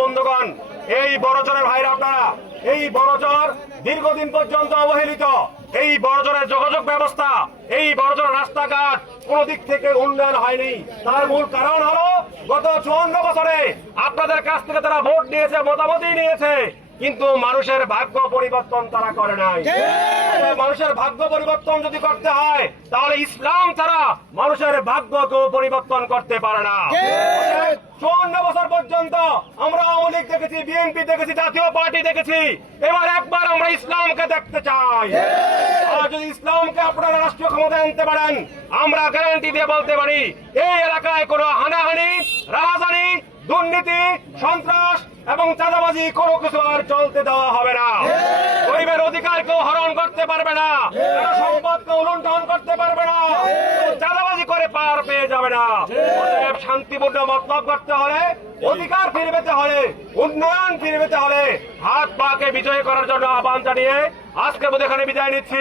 বন্ধুগণ, এই বড়জোরের ভাইরা আপনারা, এই বড়জোর দীর্ঘদিন পর্যন্ত অবহেলিত। এই বড়জোরের যোগাযোগ ব্যবস্থা, এই বড়জোর রাস্তাঘাট কোন দিক থেকে উন্নয়ন হয়নি। তার মূল কারণ হলো গত 54 বছরে আপনাদের কাছ থেকে তারা ভোট নিয়েছে, মতামতই নিয়েছে, কিন্তু মানুষের ভাগ্য পরিবর্তন তারা করে নাই। মানুষের ভাগ্য পরিবর্তন যদি করতে হয় তাহলে ইসলাম ছাড়া মানুষের ভাগ্যকেও পরিবর্তন করতে পারে না। 54 বছর পর্যন্ত আমরা আওয়ামী লীগ দেখেছি, বিএনপি দেখেছি, জাতীয় পার্টি দেখেছি। এবার একবার আমরা ইসলামকে দেখতে চাই। আর যদি ইসলামকে আপনারা রাষ্ট্রীয় ক্ষমতায় আনতে পারেন, আমরা গ্যারান্টি দিয়ে বলতে পারি এই এলাকায় কোনো হানাহানি, রাহাজানি, দুর্নীতি, সন্ত্রাস এবং চাঁদাবাজি কোনো কিছু আর চলতে দেওয়া হবে না। গরিবের অধিকার কেউ হরণ করতে পারবে না, সম্পদ কেউ লুণ্ঠন করতে পারবে না, চাঁদাবাজি করে পার পেয়ে যাবে না। শান্তিপূর্ণ মতলব করতে হলে, অধিকার ফিরে পেতে হলে, উন্নয়ন ফিরে পেতে হলে হাত পাকে বিজয় করার জন্য আহ্বান জানিয়ে আজকের মধ্যে এখানে বিদায় নিচ্ছি।